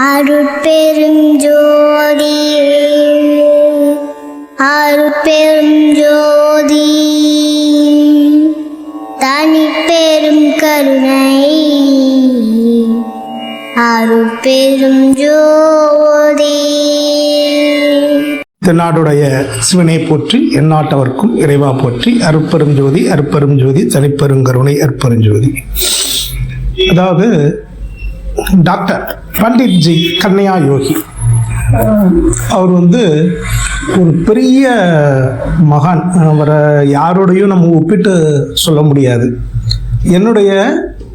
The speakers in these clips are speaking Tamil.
அருட்பெரும் ஜோதி அருட்பெரும் ஜோதி தனிப்பெரும் கருணை அருட்பெரும் ஜோதி. தென்னாடுடைய சிவனை போற்றி எந்நாட்டவர்க்கும் இறைவா போற்றி. அருட்பெரும் ஜோதி அருட்பெரும் ஜோதி தனிப்பெருங்கருணை அருட்பெருஞ்சோதி. அதாவது டாக்டர் பண்டிட் ஜி கண்ணையா யோகி அவர் ஒரு பெரிய மகான். அவரை யாரோடையும் நம்ம ஒப்பிட்டு சொல்ல முடியாது. என்னுடைய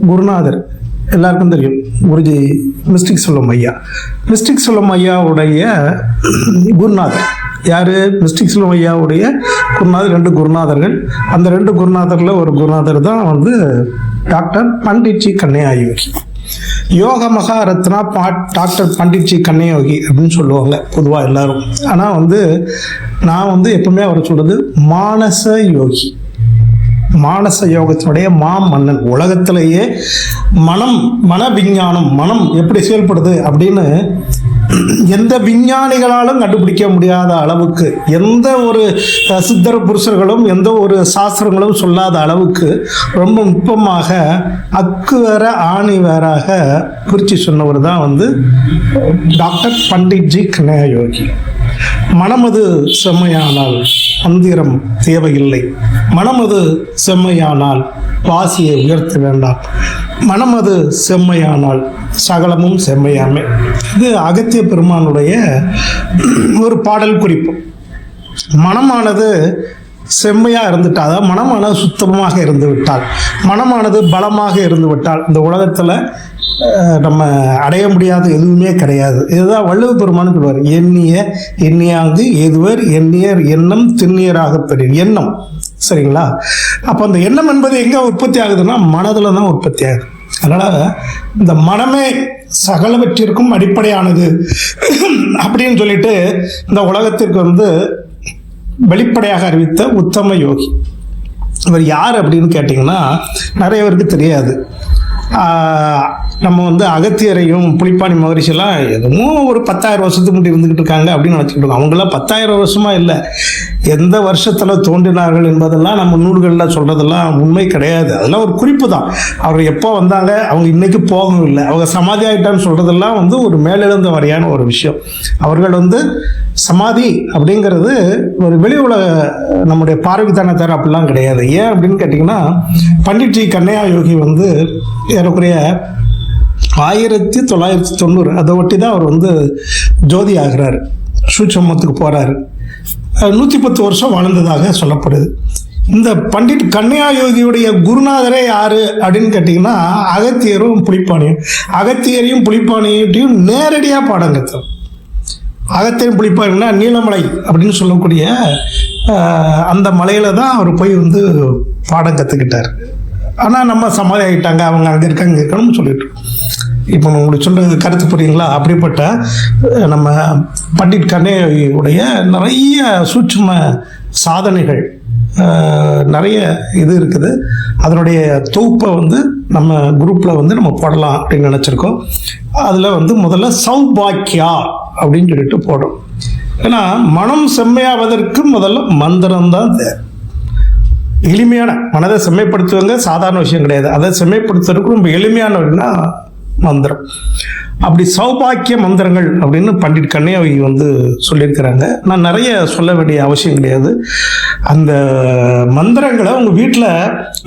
குருநாதர் எல்லாருக்கும் தெரியும், குருஜி மிஸ்டிக் சொல்லம் ஐயா. மிஸ்டிக் சொல்லம் ஐயாவுடைய குருநாதர் யாரு? மிஸ்டிக் சொல்லம் ஐயாவுடைய குருநாதர். 2 குருநாதர்கள். அந்த 2 குருநாதரில் ஒரு குருநாதர் தான் டாக்டர் பண்டிட் ஜி கண்ணையா யோகி. யோக மகாரத்னா டாக்டர் பண்டிட் ஜி கண்ணையா யோகி அப்படின்னு சொல்லுவாங்க பொதுவாக எல்லாரும். ஆனால் நான் எப்பவுமே அவரை சொல்றது மானச யோகி. மானச யோகத்தினுடைய மாமன்னன். உலகத்திலேயே மன விஞ்ஞானம், மனம் எப்படி செயல்படுது அப்படின்னு எந்த விஞ்ஞானிகளாலும் கண்டுபிடிக்க முடியாத அளவுக்கு, எந்த ஒரு சித்தர் புருஷர்களும் எந்த ஒரு சாஸ்திரங்களும் சொல்லாத அளவுக்கு ரொம்ப நுட்பமாக அக்கு வேற ஆணி வேறாக பிரித்து சொன்னவர் தான் டாக்டர் பண்டிட் ஜி கண்ணையா யோகி. மனமது செம்மையானால் மந்திரம் தேவையில்லை, மனமது செம்மையானால் வாசியை உயர்த்த வேண்டாம், மனமது செம்மையானால் சகலமும் செம்மையாமே. இது அகத்திய பெருமானுடைய ஒரு பாடல் குறிப்பு. மனமானது செம்மையாக இருந்துட்டால், அதாவது மனமானது சுத்தமாக இருந்து விட்டால், மனமானது பலமாக இருந்து விட்டால் இந்த உலகத்தில் நம்ம அடைய முடியாத எதுவுமே கிடையாது. இதுதான் வள்ளுவ பெருமான்னு சொல்லுவார். எண்ணியாங்கு எதுவர் எண்ணியர் எண்ணம் திண்ணியராக பெறும். எண்ணம், சரிங்களா? அப்போ அந்த எண்ணம் என்பது எங்கே உற்பத்தி ஆகுதுன்னா மனதில் தான் உற்பத்தி ஆகுது. அதனால் இந்த மனமே சகலவற்றிற்கும் அடிப்படையானது அப்படின்னு சொல்லிட்டு இந்த உலகத்திற்கு வெளிப்படையாக அறிவித்த உத்தம யோகி. இவர் யார் அப்படின்னு கேட்டிங்கன்னா நிறைய பேருக்கு தெரியாது. நம்ம அகத்தியரையும் புலிப்பாணி மகரிஷியெல்லாம் எதுவும் ஒரு 10,000 வருஷத்துக்கு முன்னாடி இருந்துகிட்டு இருக்காங்க அப்படின்னு நினச்சிக்கிட்டு இருக்கோம். அவங்களாம் 10,000 வருஷமா இல்லை, எந்த வருஷத்தில் தோன்றினார்கள் என்பதெல்லாம் நம்ம நூல்களில் சொல்கிறதெல்லாம் உண்மை கிடையாது. அதெல்லாம் ஒரு குறிப்பு தான். அவர் எப்போ வந்தாங்க, அவங்க இன்னைக்கு போகவும் இல்லை, அவங்க சமாதி ஆகிட்டான்னு சொல்கிறதெல்லாம் ஒரு மேலெழுந்த வரையான ஒரு விஷயம். அவர்கள் சமாதி அப்படிங்கிறது ஒரு வெளி உலக நம்முடைய பார்வைக்கு தானே தர, அப்படிலாம் கிடையாது. ஏன் அப்படின்னு கேட்டிங்கன்னா பண்டிட் ஜி கண்ணையா யோகி ஏறக்குறைய 1990 அதை ஒட்டி தான் அவர் ஜோதி ஆகிறாரு, சூட்சமத்துக்கு போகிறாரு. 110 வருஷம் வாழ்ந்ததாக சொல்லப்படுது. இந்த பண்டிட் கண்ணையா யோகியுடைய குருநாதரே யாரு அப்படின்னு கேட்டிங்கன்னா அகத்தியரும் புலிப்பாணியும். அகத்தியரையும் புலிப்பாணியும் நேரடியாக பாடம் கற்றோம். அகத்தியரும் புலிப்பாணின்னா நீலமலை அப்படின்னு சொல்லக்கூடிய அந்த மலையில தான் அவர் போய் பாடம் கற்றுக்கிட்டார். ஆனால் நம்ம சமாதி ஆகிட்டாங்க, அவங்க அங்கே இருக்காங்க இங்கே இருக்கணும்னு சொல்லிட்டு. இப்போ உங்களுக்கு சொல்கிறது கருத்து புரியுங்களா? அப்படிப்பட்ட நம்ம பண்டிட் கண்ணையாவுடைய நிறைய சூட்சும சாதனைகள் நிறைய இது இருக்குது. அதனுடைய தொகுப்பை நம்ம குரூப்பில் நம்ம போடலாம் அப்படின்னு நினச்சிருக்கோம். அதில் முதல்ல சௌபாக்கியா அப்படின்னு சொல்லிட்டு போடுறோம். ஏன்னா மனம் செம்மையாவதற்கு முதல்ல மந்திரம்தான் தேவை. எளிமையான மனதை செம்மைப்படுத்துவங்க சாதாரண விஷயம் கிடையாது. அதை செம்மைப்படுத்துறதுக்கு ரொம்ப எளிமையான அப்படின்னா மந்திரம். அப்படி சௌபாக்கிய மந்திரங்கள் அப்படின்னு பண்டிட் கண்ணையா சொல்லியிருக்கிறாங்க. நான் நிறைய சொல்ல வேண்டிய அவசியம் கிடையாது. அந்த மந்திரங்களை உங்கள் வீட்டில்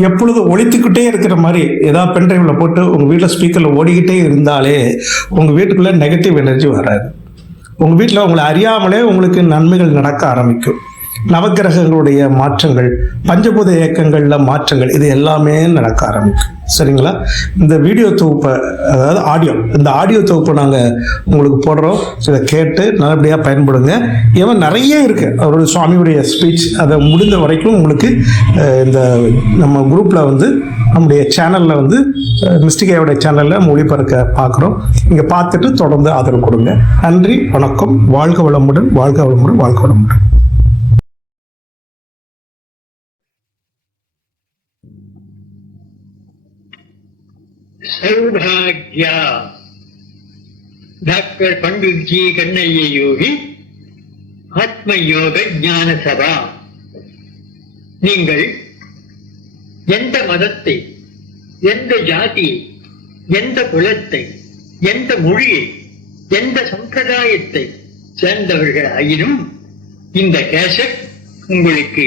எப்பொழுது ஒழித்துக்கிட்டே இருக்கிற மாதிரி ஏதாவது பென்ட்ரைவில் போட்டு உங்கள் வீட்டில் ஸ்பீக்கரில் ஓடிக்கிட்டே இருந்தாலே உங்கள் வீட்டுக்குள்ளே நெகட்டிவ் எனர்ஜி வராது. உங்கள் வீட்டில் உங்களை அறியாமலே உங்களுக்கு நன்மைகள் நடக்க ஆரம்பிக்கும். நவக்கிரகங்களுடைய மாற்றங்கள், பஞ்சபூத இயக்கங்களில் மாற்றங்கள், இது எல்லாமே நடக்க ஆரம்பிக்கும். சரிங்களா? இந்த வீடியோ தொகுப்பை, அதாவது இந்த ஆடியோ தொகுப்பை நாங்கள் உங்களுக்கு போடுறோம். இதை கேட்டு நல்லபடியாக பயன்படுங்க. ஏன் நிறைய இருக்குது அவருடைய சுவாமியுடைய ஸ்பீச். அதை முடிந்த வரைக்கும் உங்களுக்கு இந்த நம்ம குரூப்பில் நம்முடைய சேனலில் மிஸ்டிகையோடைய சேனலில் ஒளிபரக்க பார்க்குறோம். இங்கே பார்த்துட்டு தொடர்ந்து ஆதரவு கொடுங்க. நன்றி, வணக்கம். வாழ்க வளமுடன், வாழ்க வளமுடன், வாழ்க வளமுடன். सौभाग्य டாக்டர் பண்டிட் ஜி கண்ணைய யோகி, ஆத்ம யோக ஞான சபா. நீங்கள் எந்த மதத்தை, எந்த ஜாதியை, எந்த குலத்தை, எந்த மொழியை, எந்த சம்பிரதாயத்தை சேர்ந்தவர்கள் ஆயினும் இந்த கேசட் உங்களுக்கு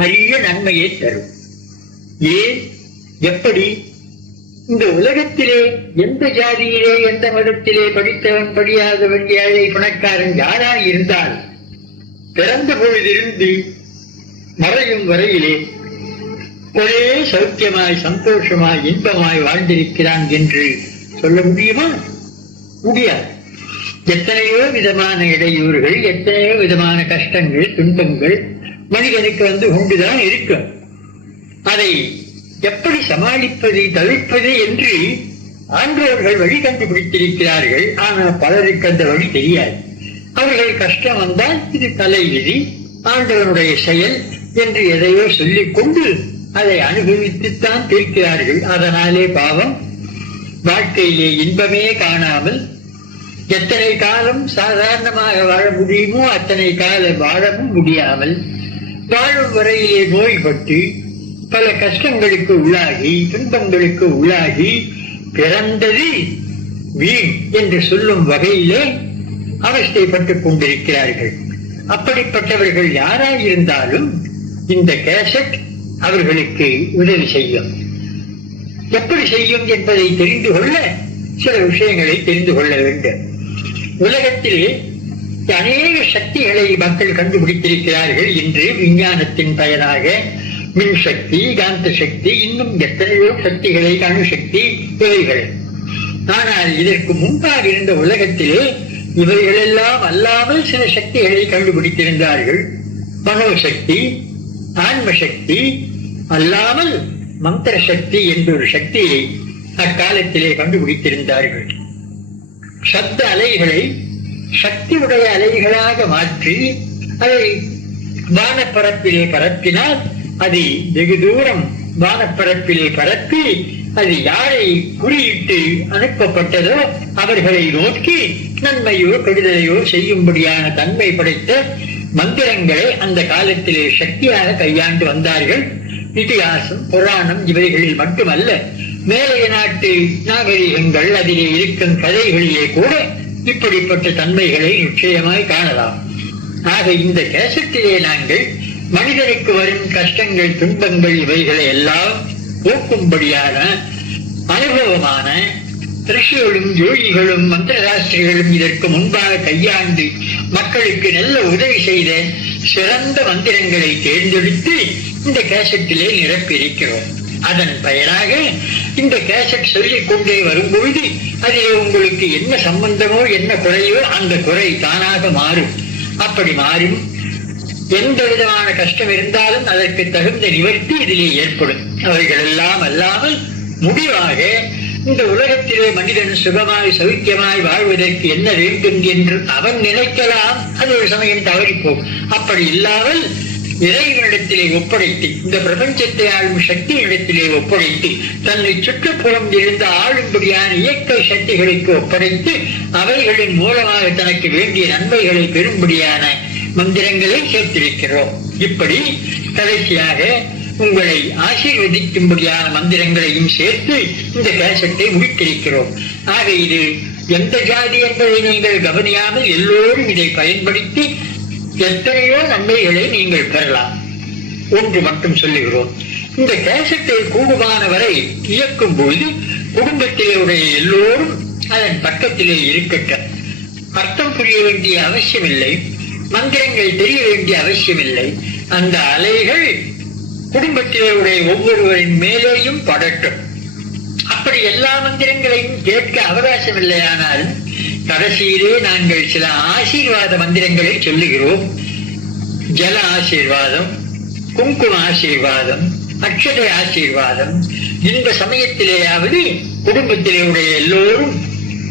அரிய நன்மையை தரும். ஏன், எப்படி? இந்த உலகத்திலே எந்த ஜாதியிலே, எந்த மதத்திலே படித்தவன், படியாதவன், ஏழை, பணக்காரன் யாராய் இருந்தால் பிறந்த பொழுதிலிருந்து மறையும் வரையிலே ஒரே சௌக்கியமாய், சந்தோஷமாய், இன்பமாய் வாழ்ந்திருக்கிறான் என்று சொல்ல முடியுமா? முடியாது. எத்தனையோ விதமான இடையூறுகள், எத்தனையோ விதமான கஷ்டங்கள், துன்பங்கள் மனிதனுக்கு கொண்டுதான் இருக்கும். அதை எப்படி சமாளிப்பது, தவிர்ப்பது என்று ஆன்றோர்கள் வழி கண்டுபிடித்திருக்கிறார்கள். ஆனால் பலருக்கு அந்த வழி தெரியாது. அவர்கள் கஷ்டம் வந்தால் இது தலைவிதி, ஆண்டவனுடைய செயல் என்று எதையோ சொல்லிக் கொண்டு அதை அனுபவித்துத்தான் தீர்க்கிறார்கள். அதனாலே பாவம், வாழ்க்கையிலே இன்பமே காணாமல் எத்தனை காலம் சாதாரணமாக வாழ முடியுமோ அத்தனை காலம் வாழவும் முடியாமல், வாழும் வரையிலே நோய்பட்டு பல கஷ்டங்களுக்கு உள்ளாகி, துன்பங்களுக்கு உள்ளாகி, பிறந்தது வீண் என்று சொல்லும் வகையிலே அவஸ்தைப்பட்டுக் கொண்டிருக்கிறார்கள். அப்படிப்பட்டவர்கள் யாராயிருந்தாலும் இந்த கேசட் அவர்களுக்கு உதவி செய்யும். எப்படி செய்யும் என்பதை தெரிந்து கொள்ள சில விஷயங்களை தெரிந்து கொள்ள வேண்டும். உலகத்தில் அநேக சக்திகளை மக்கள் கண்டுபிடித்திருக்கிறார்கள். இன்று விஞ்ஞானத்தின் பயனாக மின்சக்தி, காந்த சக்தி, இன்னும் எத்தனையோ சக்திகளை, அணுசக்தி, இவைகள். ஆனால் இதற்கு முன்பாக இருந்த உலகத்திலே இவைகளெல்லாம் அல்லாமல் சில சக்திகளை கண்டுபிடித்திருந்தார்கள். மனோசக்தி, ஆன்ம சக்தி அல்லாமல் மந்திர சக்தி என்ற ஒரு சக்தியை அக்காலத்திலே கண்டுபிடித்திருந்தார்கள். சப்த அலைகளை சக்தியுடைய அலைகளாக மாற்றி அதை வானப்பரப்பிலே பரப்பினால் அது வெகு தூரம் வானப்பரப்பிலே பரப்பி அது யாரை குறியிட்டு அனுப்பப்பட்டதோ அவர்களை நோக்கி நன்மையோ கெடுதலையோ செய்யும்படியான தன்மை படைத்த மந்திரங்களை அந்த காலத்திலே சக்தியாக கையாண்டு வந்தார்கள். இதிகாசம், புராணம் இவைகளில் மட்டுமல்ல, மேலைய நாட்டு நாகரிகங்கள் அதிலே இருக்கும் கதைகளிலே கூட இப்படிப்பட்ட தன்மைகளை நிச்சயமாய் காணலாம். ஆக இந்த கேசட்டிலே நாங்கள் மனிதனுக்கு வரும் கஷ்டங்கள், துன்பங்கள் இவைகளை எல்லாம் போக்கும்படியான அனுபவமான ரிஷிகளும் யோகிகளும் மந்திரசாஸ்திரிகளும் இதற்கு முன்பாக கையாண்டு மக்களுக்கு நல்ல உதவி செய்த சிறந்த மந்திரங்களை தேர்ந்தெடுத்து இந்த கேசட்டிலே நிரப்பியிருக்கிறோம். அதன் பெயராக இந்த கேசட் சொல்லிக் கொண்டே வரும்பொழுது அதிலே உங்களுக்கு என்ன சம்பந்தமோ, என்ன குறையோ அந்த குறை தானாக மாறும். அப்படி மாறும் எந்த விதமான கஷ்டம் இருந்தாலும் அதற்கு தகுந்த நிவர்த்தி இதிலே ஏற்படும். அவைகள் எல்லாம் அல்லாமல் முடிவாக இந்த உலகத்திலே மனிதன் சுகமாய் சௌக்கியமாய் வாழ்வதற்கு என்ன வேண்டும் என்று அவன் நினைக்கலாம். அது ஒரு சமயம் தவறிப்போம். அப்படி இல்லாமல் இறைவனிடத்திலே ஒப்படைத்து, இந்த பிரபஞ்சத்தை ஆளும் சக்தியிடத்திலே ஒப்படைத்து, தன்னை சுற்றுப்புறம் இருந்த ஆளும்படியான இயற்கை சக்திகளுக்கு ஒப்படைத்து அவைகளின் மூலமாக தனக்கு வேண்டிய நன்மைகளை பெறும்படியான மந்திரங்களை சேர்த்திருக்கிறோம். இப்படி கடைசியாக உங்களை ஆசீர்வதிக்கும்படியான மந்திரங்களையும் சேர்த்து இந்த கேசட்டை முடித்திருக்கிறோம். ஆக இது எந்த ஜாதி என்பதை நீங்கள் கவனியாமல் எல்லோரும் இதை பயன்படுத்தி எத்தனையோ நன்மைகளை நீங்கள் பெறலாம். ஒன்று மட்டும் சொல்லுகிறோம், இந்த கேசட்டை கூடுமான வரை இயக்கும் போது குடும்பத்திலே உடைய எல்லோரும் அதன் பக்கத்திலே இருக்கட்டும். அர்த்தம் புரிய வேண்டிய அவசியமில்லை, மந்திரங்கள் தெரிய வேண்டிய அவசியமில்லை. அந்த அலைகள் குடும்பத்திலே உடைய ஒவ்வொருவரின் மேலேயும் படட்டும். அப்படி எல்லா மந்திரங்களையும் கேட்க அவகாசம் இல்லையானால் கடைசியிலே நாங்கள் சில ஆசீர்வாத மந்திரங்களை சொல்லுகிறோம். ஜல ஆசீர்வாதம், குங்கும ஆசீர்வாதம், அக்ஷதை ஆசீர்வாதம். இந்த சமயத்திலேயாவது குடும்பத்திலே உடைய எல்லோரும்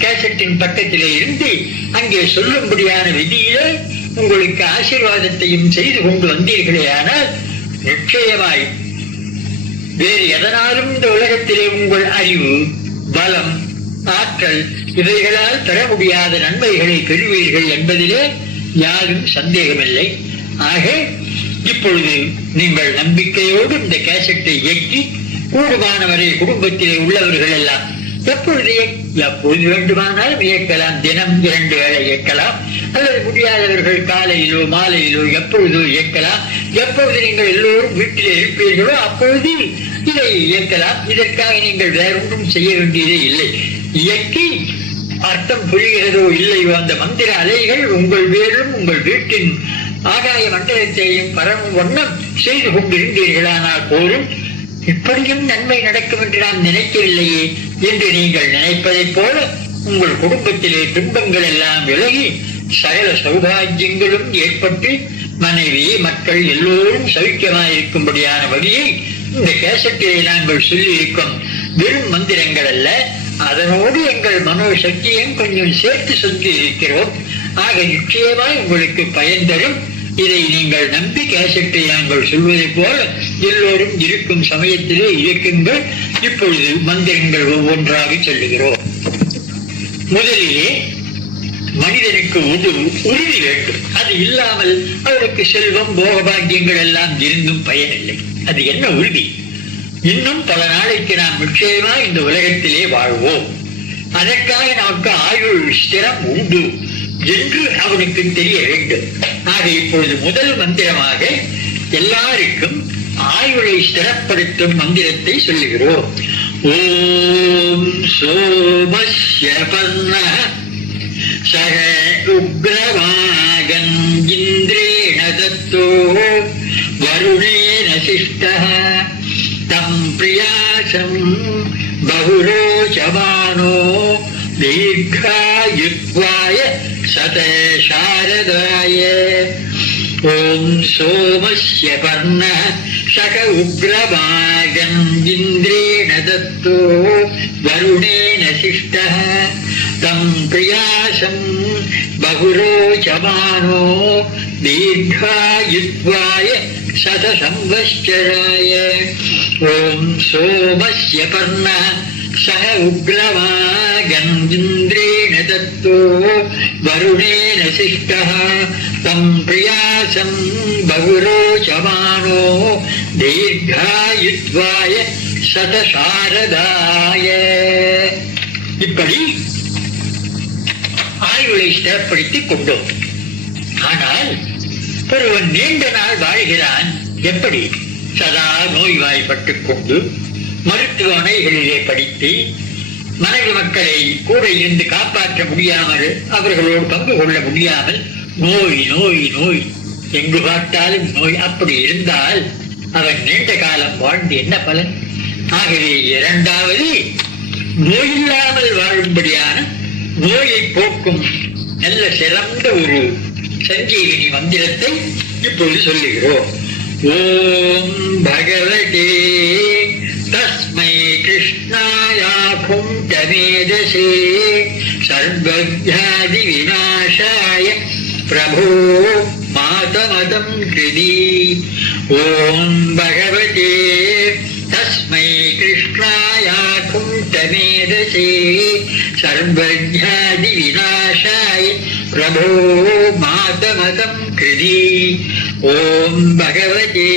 கேசட்டின் பக்கத்திலே இருந்து அங்கே சொல்லும்படியான விதியிலே உங்களுக்கு ஆசீர்வாதத்தையும் செய்து கொண்டு வந்தீர்களே ஆனால் நிச்சயமாய் வேறு எதனாலும் இந்த உலகத்திலே உங்கள் அறிவு, பலம், ஆற்றல் இவைகளால் பெற முடியாத நன்மைகளை பெறுவீர்கள் என்பதிலே யாரும் சந்தேகமில்லை. ஆக இப்பொழுது நீங்கள் நம்பிக்கையோடு இந்த கேசட்டை இயக்கி கூடுமானவரை குடும்பத்திலே உள்ளவர்கள் எல்லாம் எப்பொழுது வேண்டுமானாலும் இயக்கலாம். தினம் 2 வேளை இயக்கலாம், அல்லது முடியாதவர்கள் காலையிலோ மாலையிலோ எப்பொழுதோ இயக்கலாம். எப்பொழுது நீங்கள் எல்லோரும் வீட்டிலே இருப்பீர்களோ அப்பொழுது இதை இயக்கலாம். இதற்காக நீங்கள் வேறொன்றும் செய்ய வேண்டியதே இல்லை. இயக்கி அர்த்தம் புரிகிறதோ இல்லையோ அந்த மந்திர அலைகள் உங்கள் வேரும் உங்கள் வீட்டின் ஆகாய மண்டலத்தையும் பரவும் வண்ணம் செய்து கொண்டிருந்தீர்களானால் போரும். இப்படியும் நன்மை நடக்கும் என்று நாம் நினைக்கவில்லையே என்று நீங்கள் நினைப்பதைப் போல உங்கள் குடும்பத்திலே துன்பங்கள் எல்லாம் விலகி சகல சௌபாகியங்களும் ஏற்பட்டு மனைவி மக்கள் எல்லோரும் சௌக்கியமாயிருக்கும்படியான வழியை இந்த கேசட்டிலே நாங்கள் சொல்லி இருக்கோம். வெறும் மந்திரங்கள் அல்ல, அதனோடு எங்கள் மனோசக்தியும் கொஞ்சம் சேர்த்து சொல்லி இருக்கிறோம். ஆக நிச்சயமாய் உங்களுக்கு பயன் தரும். இதை நீங்கள் நம்பி கேசட்டை நாங்கள் சொல்வதை போல எல்லோரும் இருக்கும் சமயத்திலே இருக்குங்கள். இப்பொழுது மந்திரங்கள் ஒவ்வொன்றாக சொல்லுகிறோம். முதலிலே மனிதனுக்கு உறுதி வேண்டும். அது இல்லாமல் அவருக்கு செல்வம் போகபாக்கியங்கள் எல்லாம் இருந்தும் பயனில்லை. அது என்ன உறுதி? இன்னும் பல நாளைக்கு நாம் நிச்சயமா இந்த உலகத்திலே வாழ்வோம், அதற்காக நமக்கு ஆயுள் ஸ்திரம் உண்டு என்று அவனுக்கு தெரிய வேண்டும். ஆக இப்பொழுது முதல் மந்திரமாக எல்லாருக்கும் ஆயுளை ஸ்திரப்படுத்தும் மந்திரத்தை சொல்லுகிறோம். ஓம் சோமஸ்ய பர்ணः சக உக்ரவாகன் இந்திரேண தத்தோ வருணேன சிஷ்டः தம் பிரியாசம் பகுரோச்சமானோ தீர்காயுத்வாய சத சாரதாய. ஓம் சோமஸ்ய பர்ணः சக உக்ரவாகன் இந்திரேண தத்தோ வருணேன சிஷ்டः தம் பிரியாசம் பகுரோச்சமானோ தீர்காயுத்வாய சத சம்வத்சராய. ஓம் சோமஸ்ய பர்ணः சக உக்ரவாகன் இந்திரேண தத்தோ வருணேன சிஷ்டः தம் பிரியாசம் பகுரோச்சமானோ தீர்காயுத்வாய சத சாரதாய. இப்படி ஆயுளை ஸ்திரப்படுத்திக் கொண்டோம். ஆனால் ஒருவன் நீண்ட நாள் வாழ்கிறான். எப்படி? சதா நோய்வாய்ப்பட்டுக் கொண்டு மருத்துவ அணைகளிலே படித்து மனைவி மக்களை கூட இருந்து காப்பாற்ற முடியாமல், அவர்களோடு பங்கு கொள்ள முடியாமல் நோய் நோய் நோய் எங்கு பார்த்தாலும் நோய். அப்படி இருந்தால் அவன் நீண்ட காலம் வாழ்ந்து என்ன பலன்? ஆகவே இரண்டாவது நோயில்லாமல் வாழும்படியான நோயை போக்கும் நல்ல சிறந்த ஒரு சஞ்சீவினி மந்திரத்தை இப்பொழுது சொல்லுகிறோம். ஓம் பகவதே தஸ்மை கிருஷ்ணாயாகும் தமேதசே சர்வவ்யாதி விநாசாய பிரபோ மாதமதம் கிருதி. ஓம் பகவதே தஸ்மை கிருஷ்ணாயாகும் தமேதசே சர்வவ்யாதி விநாசாய பிரபோ மாதமதம் கிருதி. ஓம் பகவதே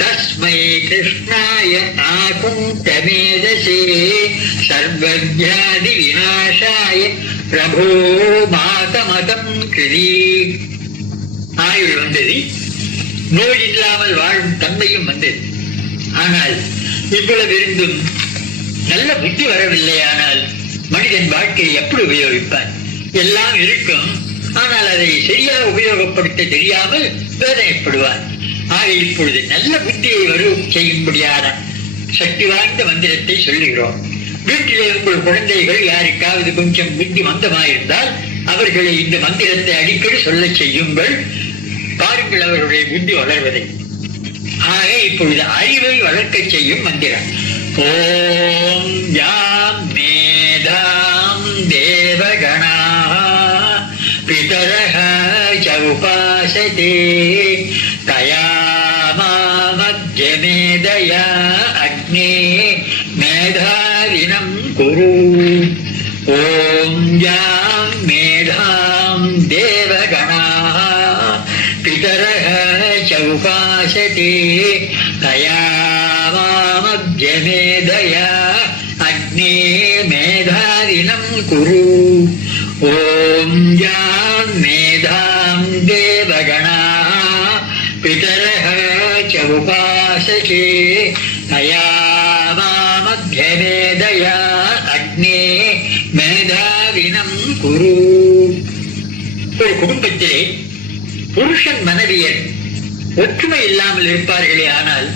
தஸ்மை கிருஷ்ணாய ஆகும் தமேதசே சர்வவ்யாதி விநாசாய பிரபோ மாதமதம் கிருதி. ஆயுள் வந்தது, நோய் இல்லாமல் வாழும் தன்மையும் வந்தது. ஆனால் இவ்வளவு இருந்தும் நல்ல புத்தி வரவில்லை. ஆனால் மனிதன் வாழ்க்கையை எப்படி உபயோகிப்பான்? எல்லாம் இருக்கும், ஆனால் அதை சரியாக உபயோகப்படுத்த தெரியாமல் வேதனைப்படுவார். ஆக இப்பொழுது நல்ல புத்தியை செய்யும்படியான சக்தி வாய்ந்த மந்திரத்தை சொல்லுகிறோம். வீட்டிலே உங்கள் குழந்தைகள் யாருக்காவது கொஞ்சம் புத்தி மந்தமாயிருந்தால் அவர்களை இந்த மந்திரத்தை அடிக்கடி சொல்ல செய்யுங்கள். பாருங்கள் அவர்களுடைய புத்தி வளர்வதை. ஆக இப்பொழுது அறிவை வளர்க்க செய்யும் மந்திரம். ஓம் யாம் மேதாம் தேவகணா பிதரஹ சௌபாசதே தயாமாமத்யமேதயா அக்னே மேதாவினம் குரு. ஓம் உபகாசதே தயாமாமப்ஜமேதயா அக்னே மேதாரிணம் குரு. ஓம் யாம் மேதாம் தேவகணா பிதரஹ ச உபாசதே தயாமாமப்ஜமேதயா அக்னே மேதாவினம் குரு. ஒரு குடும்பத்திலே புருஷன் மனைவியர் ஒற்றுமை இல்லாமல் இருப்பார்களே, ஆனால்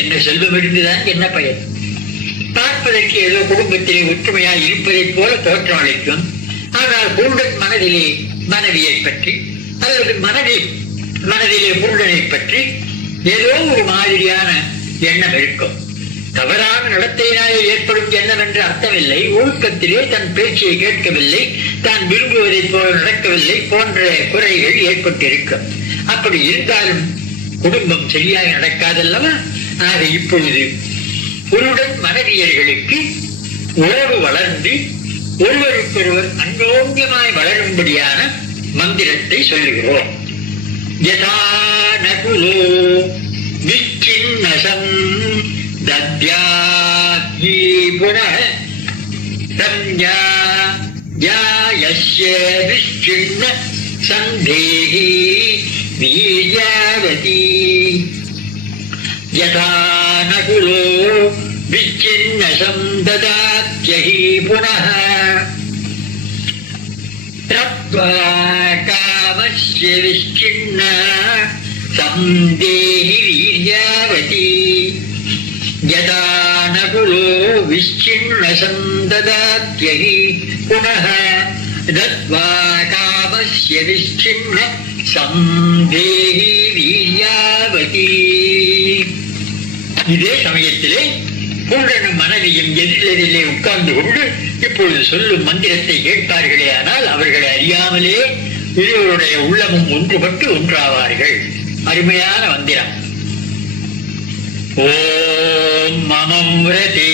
என்ன செல்வம் இருந்துதான் என்ன பயன்? பார்ப்பதற்கு ஏதோ குடும்பத்திலே ஒற்றுமையாய் இருப்பதைப் போல தோற்றம் அளிக்கும். ஆனால் புருடன் மனதிலே மனைவியை பற்றி அல்லது மனதிலே புருடனை பற்றி ஏதோ ஒரு மாதிரியான எண்ணம் இருக்கும். தவறான நடத்தையினாலே ஏற்படும் எண்ணம் என்று அர்த்தமில்லை. ஒழுக்கத்திலே தன் பேச்சை கேட்கவில்லை, தான் விரும்புவதை போல நடக்கவில்லை போன்ற குறைகள் ஏற்பட்டிருக்கும். அப்படி இருந்தாலும் குடும்பம் சரியாக நடக்காதல்லவா? ஆக இப்பொழுது புருடன் மனைவியர்களுக்கு உறவு வளர்ந்து ஒருவருக்கொருவர் அந்யோன்யமாய் வளரும்படியான மந்திரத்தை சொல்லுகிறோம். யதா நகுலோ விச்சின்னசம் தத்யாத்யி புனः தம்யா யாயஸ்ய விச்சின்ன சந்தேஹி வீர்யாவதி. யதா நகுலோ விச்சின்னசம் ததாத்யஹி புனः தத்வா காமஸ்ய விச்சின்ன சந்தேஹி வீர்யாவதி. யதா நகுலோ விச்சின்னசம் ததாத்யஹி புனः தத்வா காமஸ்ய விச்சின்ன சந்தேஹி வீர்யாவதி. இதே சமயத்திலே புருடனும் மனைவியும் எதிரிலே உட்கார்ந்து கொண்டு இப்பொழுது சொல்லும் மந்திரத்தை கேட்பார்களே, ஆனால் அவர்களை அறியாமலே இருவருடைய உள்ளமும் ஒன்றுபட்டு ஒன்றாவார்கள். அருமையான மந்திரம். ஓம் மமம் விரதே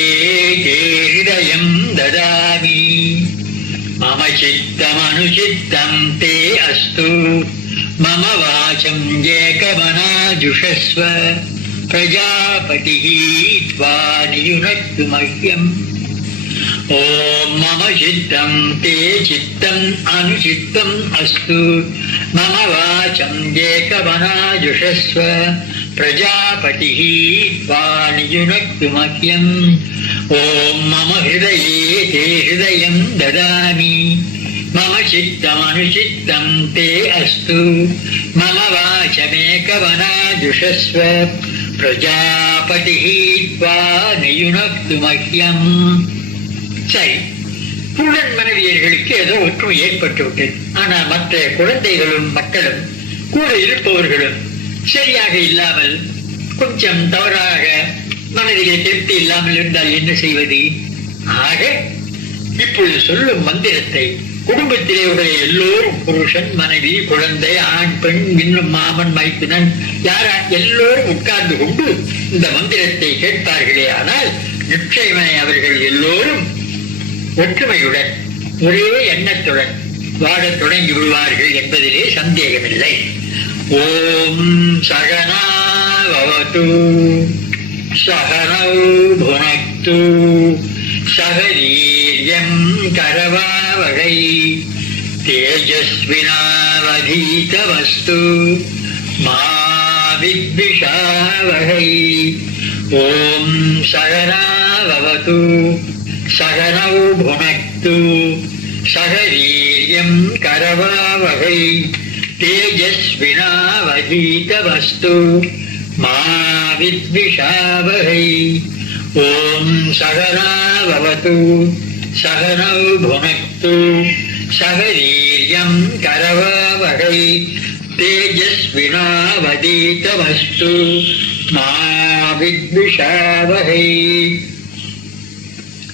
ஹிருதயம் ததாமி மம சித்தம் அனுசித்தம் தே அஸ்து மம வாசம் ஏகமனாஜுஷஸ்வ பிரஜாபதிஹி த்வா நியுனக்து மஹ்யம். ஓம் மம சித்தம் தே சித்தம் அனுசித்தம் அஸ்து மம வாசம் ஏகமனாஜுஷஸ்வ பிரஜாபதிஹி த்வா நியுனக்து மஹ்யம். ஓம் மம ஹிருதயே தே ஹிருதயம் ததாமி மம சித்தம் அனுசித்தம் தே அஸ்து மம வாசமேகவனாஜுஷஸ்வ பிரஜாபதிஹி த்வா நியுனக்து மஹ்யம். சரி, புருடன் மனைவியர்களுக்கு ஏதோ ஒற்றுமை ஏற்பட்டு விட்டது. ஆனால் மற்ற குழந்தைகளும் மக்களும் கூட இருப்பவர்களும் சரியாக இல்லாமல், கொஞ்சம் தவறாக மனதிலே திருப்தி இல்லாமல் இருந்தால் என்ன செய்வது? ஆக இப்பொழுது சொல்லும் மந்திரத்தை குடும்பத்திலே உடைய எல்லோரும், புருஷன் மனைவி குழந்தை ஆண் பெண் இன்னும் மாமன் மைத்துனன் யாரா எல்லோரும் உட்கார்ந்து கொண்டு இந்த மந்திரத்தை கேட்பார்களே, ஆனால் நிச்சயமாய் அவர்கள் எல்லோரும் ஒற்றுமையுடன் ஒரே எண்ணத்துடன் வாழத் தொடங்கி விடுவார்கள் என்பதிலே சந்தேகமில்லை. ஓம் சகனா பவது சகனௌ புனக்து சக வீர்யம் கரவாவகை தேஜஸ்வினாவதீதமஸ்து மா வித்விஷாவகை. ஓம் சகனா பவது சகனௌ புனக்து சக வீர்யம் கரவாவகை தேஜஸ்வினாவதீதமஸ்து மா வித்விஷாவகை. ஓம் சகனா பவது சகனௌ புனக்து சக வீர்யம் கரவாவகை தேஜஸ்வினாவதீதமஸ்து மா வித்விஷாவகை.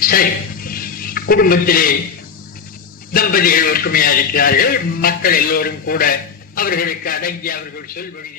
சரி, குடும்பத்திலே தம்பதிகள் ஒற்றுமையா இருக்கிறார்கள். மக்கள் எல்லோரும் கூட அவர்களுக்கு அடங்கி அவர்கள் சொல்படி